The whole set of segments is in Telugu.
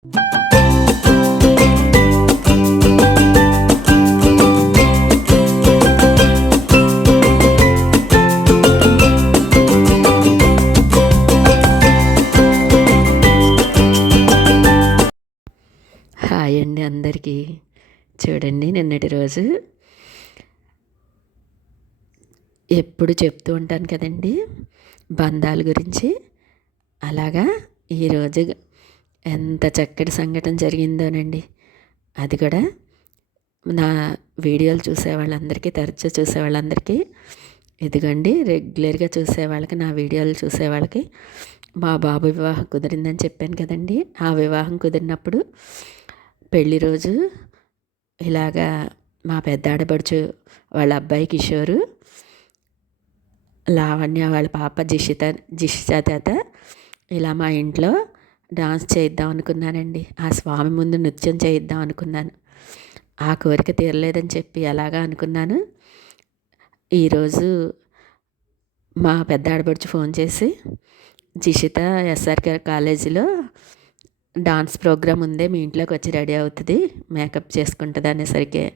హాయ్ అండి అందరికీ. చూడండి నిన్నటి రోజు ఎప్పుడు చెప్తూ ఉంటాను కదండి. బంధాల గురించి. అలాగా ఈరోజు ఎంత చక్కటి సంఘటన జరిగిందోనండి. అది కూడా నా వీడియోలు చూసే వాళ్ళందరికీ తరచూ చూసే వాళ్ళందరికీ ఇదిగోండి రెగ్యులర్గా చూసే వాళ్ళకి నా వీడియోలు చూసే వాళ్ళకి మా బాబు వివాహం కుదిరిందని చెప్పాను కదండి. ఆ వివాహం కుదిరినప్పుడు పెళ్ళి రోజు ఇలాగా మా పెద్ద ఆడపడుచు వాళ్ళ అబ్బాయి కిషోరు లావణ్య వాళ్ళ పాప జిషిత జిషిత తేత ఇలా మా ఇంట్లో డాన్స్ చేయిద్దాం అనుకున్నానండి. ఆ స్వామి ముందు నృత్యం చేయిద్దాం అనుకున్నాను. ఆ కోరిక తీరలేదని చెప్పి అలాగా అనుకున్నాను. ఈరోజు మా పెద్ద ఆడపడుచు ఫోన్ చేసి జిషిత ఎస్ఆర్కే కాలేజీలో డాన్స్ ప్రోగ్రామ్ ఉందే మీ ఇంట్లోకి వచ్చి రెడీ అవుతుంది మేకప్ చేసుకుంటుంది అనేసరికి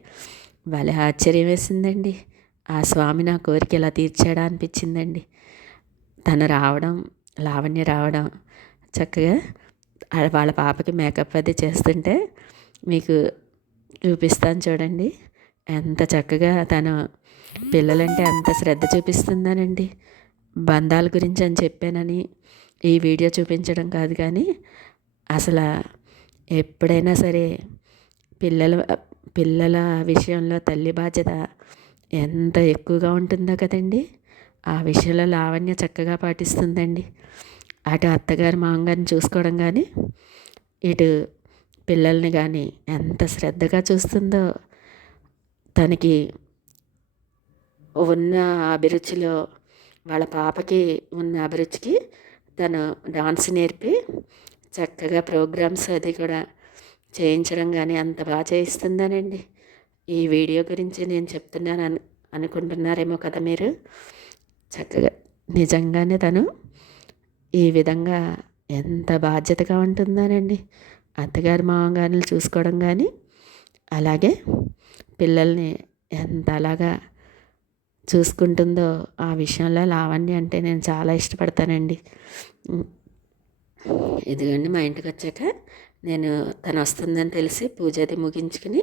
భలే ఆశ్చర్యం వేసిందండి. ఆ స్వామి నా కోరిక ఇలా తీర్చాడా అనిపించిందండి. తను రావడం లావణ్య రావడం చక్కగా వాళ్ళ పాపకి మేకప్ అది చేస్తుంటే మీకు చూపిస్తాను చూడండి. ఎంత చక్కగా తను పిల్లలంటే అంత శ్రద్ధ చూపిస్తుందానండి బంధాల గురించి అని చెప్పానని ఈ వీడియో చూపించడం కాదు కానీ అసలు ఎప్పుడైనా సరే పిల్లల పిల్లల విషయంలో తల్లి బాధ్యత ఎంత ఎక్కువగా ఉంటుందో కదండి. ఆ విషయంలో లావణ్య చక్కగా పాటిస్తుందండి. అటు అత్తగారు మామగారిని చూసుకోవడం కానీ ఇటు పిల్లల్ని కానీ ఎంత శ్రద్ధగా చూస్తుందో తనకి ఉన్న అభిరుచిలో వాళ్ళ పాపకి ఉన్న అభిరుచికి తను డాన్స్ నేర్పి చక్కగా ప్రోగ్రామ్స్ అది కూడా చేయించడం కానీ అంత బాగా చేయిస్తుందనండి. ఈ వీడియో గురించి నేను చెప్తున్నాను అను అనుకుంటున్నారేమో కదా మీరు? చక్కగా నిజంగానే తను ఈ విధంగా ఎంత బాధ్యతగా ఉంటుందానండి. అత్తగారి మామగారిని చూసుకోవడం కానీ అలాగే పిల్లల్ని ఎంత అలాగా చూసుకుంటుందో ఆ విషయంలో లావణ్య అంటే నేను చాలా ఇష్టపడతానండి. ఇదిగోండి మా ఇంటికి వచ్చాక నేను తను వస్తుందని తెలిసి పూజ అది ముగించుకుని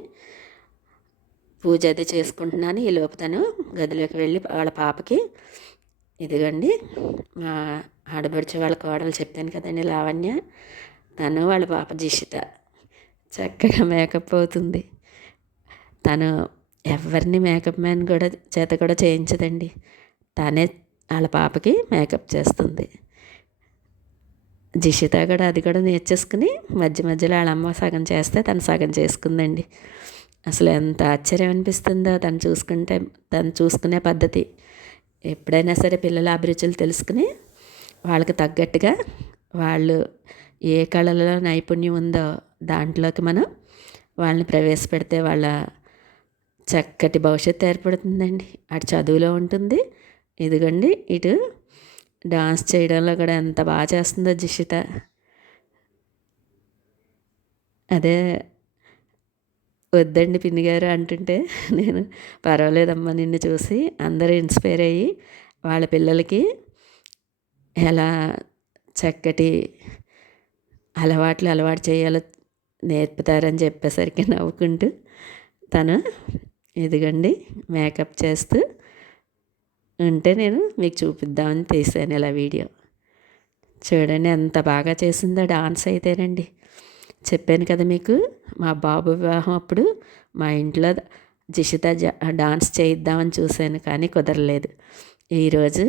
పూజ అది చేసుకుంటున్నాను. ఈ లోపు తను గదిలోకి వెళ్ళి వాళ్ళ పాపకి ఇదిగండి. మా ఆడబడిచే వాళ్ళ కోడలు చెప్పాను కదండి లావణ్య. తను వాళ్ళ పాప జిషిత. చక్కగా మేకప్ అవుతుంది తను ఎవరిని మేకప్ మ్యాన్ కూడా చేత కూడా చేయించదండి. తనే వాళ్ళ పాపకి మేకప్ చేస్తుంది. జిషిత కూడా అది కూడా నేర్చేసుకుని మధ్య మధ్యలో వాళ్ళ అమ్మ సగం చేస్తే తను సగం చేసుకుందండి. అసలు ఎంత ఆశ్చర్యం అనిపిస్తుందో తను చూసుకుంటే తను చూసుకునే పద్ధతి. ఎప్పుడైనా సరే పిల్లల అభిరుచులు తెలుసుకుని వాళ్ళకి తగ్గట్టుగా వాళ్ళు ఏ కళలలో నైపుణ్యం ఉందో దాంట్లోకి మనం వాళ్ళని ప్రవేశపెడితే వాళ్ళ చక్కటి భవిష్యత్తు ఏర్పడుతుందండి. అటు చదువులో ఉంటుంది. ఇదిగోండి ఇటు డాన్స్ చేయడంలో కూడా ఎంత బాగా చేస్తుందో జిషిత. అదే వద్దండి పిన్ని గారు అంటుంటే నేను పర్వాలేదమ్మా నిన్ను చూసి. అందరూ ఇన్స్పైర్ అయ్యి వాళ్ళ పిల్లలకి ఎలా చక్కటి అలవాట్లు అలవాటు చేయాలో నేర్పుతారని చెప్పేసరికి నవ్వుకుంటూ తను ఎదుగండి మేకప్ చేస్తూ ఉంటే నేను మీకు చూపిద్దామని తీసాను ఇలా వీడియో. చూడండి ఎంత బాగా చేసిందో డాన్స్ అయితేనండి. చెప్పాను కదా మీకు మా బాబు వివాహం అప్పుడు మా ఇంట్లో జిషిత జ- డాన్స్ చేయిద్దామని చూశాను కానీ కుదరలేదు. ఈరోజు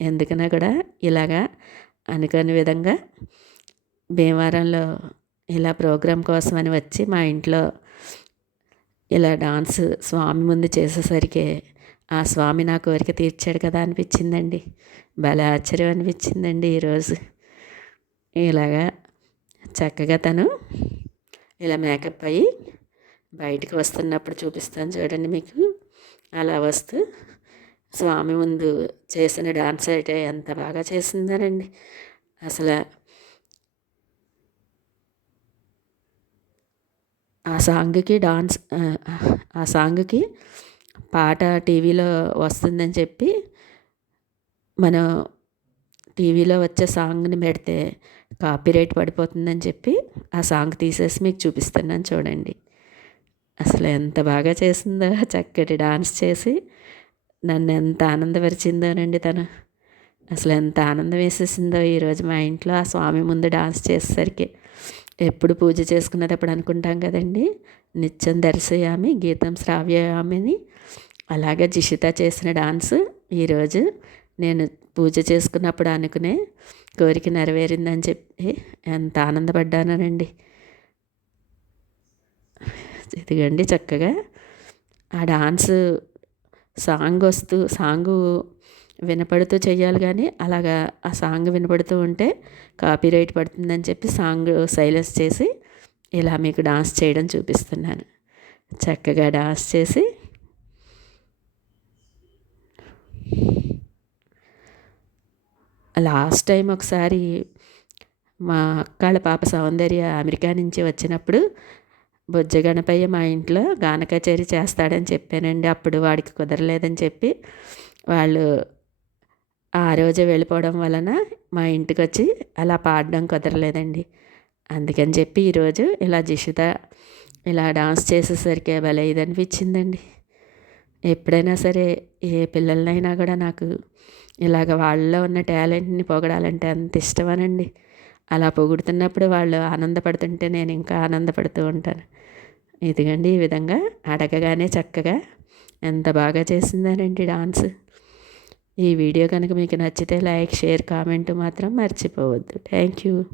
ఎందుకన్నా కూడా ఇలాగా అనుకోని విధంగా భీమవరంలో ఇలా ప్రోగ్రాం కోసమని వచ్చి మా ఇంట్లో ఇలా డాన్స్ స్వామి ముందు చేసేసరికి ఆ స్వామి నా కోరిక తీర్చాడు కదా అనిపించిందండి. భలే ఆశ్చర్యం అనిపించిందండి ఈరోజు ఇలాగా చక్కగా తను ఇలా మేకప్ అయ్యి బయటికి వస్తున్నప్పుడు చూపిస్తాను చూడండి మీకు. అలా వస్తూ స్వామి ముందు చేసిన డాన్స్ అయితే ఎంత బాగా చేసిందనండి అసలు ఆ సాంగ్కి డాన్స్ ఆ సాంగ్కి పాట టీవీలో వస్తుందని చెప్పి మనం టీవీలో వచ్చే సాంగ్ని పెడితే కాపీరైట్ పడిపోతుందని చెప్పి ఆ సాంగ్ తీసేసి మీకు చూపిస్తున్నాను చూడండి. అసలు ఎంత బాగా చేసిందో చక్కటి డాన్స్ చేసి నన్ను ఎంత ఆనందపరిచిందోనండి తను. అసలు ఎంత ఆనందం వేసేసిందో ఈరోజు మా ఇంట్లో ఆ స్వామి ముందు డాన్స్ చేసేసరికి. ఎప్పుడు పూజ చేసుకునేటప్పుడు అనుకుంటాం కదండి. నిత్యం దర్శయామి గీతం శ్రావ్యయామిని. అలాగే జిషిత చేసిన డాన్స్ ఈరోజు నేను పూజ చేసుకున్నప్పుడు అనుకునే కోరిక నెరవేరిందని చెప్పి ఎంత ఆనందపడ్డానండి ఇదిగండి చక్కగా ఆ డాన్స్ సాంగ్ వస్తూ సాంగు వినపడుతూ చేయాలి కానీ అలాగా ఆ సాంగ్ వినపడుతూ ఉంటే కాపీరైట్ పడుతుందని చెప్పి సాంగ్ సైలెన్స్ చేసి ఇలా మీకు డాన్స్ చేయడం చూపిస్తున్నాను. చక్కగా డాన్స్ చేసి లాస్ట్ టైం ఒకసారి మా అక్కళ్ళ పాప సౌందర్య అమెరికా నుంచి వచ్చినప్పుడు బొజ్జ గణపయ్య మా ఇంట్లో గాన కచేరీ చేస్తాడని చెప్పానండి. అప్పుడు వాడికి కుదరలేదని చెప్పి వాళ్ళు ఆ రోజే వెళ్ళిపోవడం వలన మా ఇంటికి వచ్చి అలా పాడడం కుదరలేదండి. అందుకని చెప్పి ఈరోజు ఇలా జిషిత ఇలా డాన్స్ చేసేసరికి భలే ఇది అనిపించిందండి ఎప్పుడైనా సరే ఏ పిల్లలనైనా కూడా నాకు ఇలాగ వాళ్ళలో ఉన్న టాలెంట్ని పొగడాలంటే అంత ఇష్టమనండి. అలా పొగుడుతున్నప్పుడు వాళ్ళు ఆనందపడుతుంటే నేను ఇంకా ఆనందపడుతూ ఉంటాను. ఇదిగండి ఈ విధంగా అడగగానే చక్కగా ఎంత బాగా చేసిందనండి డాన్స్. ఈ వీడియో కనుక మీకు నచ్చితే లైక్ షేర్ కామెంట్ మాత్రం మర్చిపోవద్దు. Thank you.